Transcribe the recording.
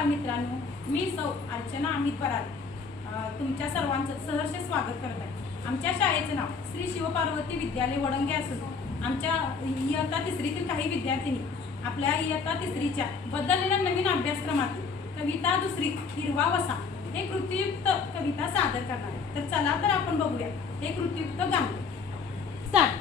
बालमित्रांनो, मी सौ अर्चना अमित बराड तुमच्या सर्वांचं सहर्ष स्वागत करत आहे। आमच्या शाळेचं नाव श्री शिवपार्वती विद्यालय वडंगे असून आमच्या इयत्ता तिसरीतील काही विद्यार्थिनी आपल्या इयत्ता तिसरीच्या बदललेल्या नवीन अभ्यासक्रमातील कविता दुसरी हिरवा वसा हे कृतीयुक्त कविता सादर करणार आहे। तर चला तर आपण बघूया हे कृतीयुक्त गाणं स्टार्ट।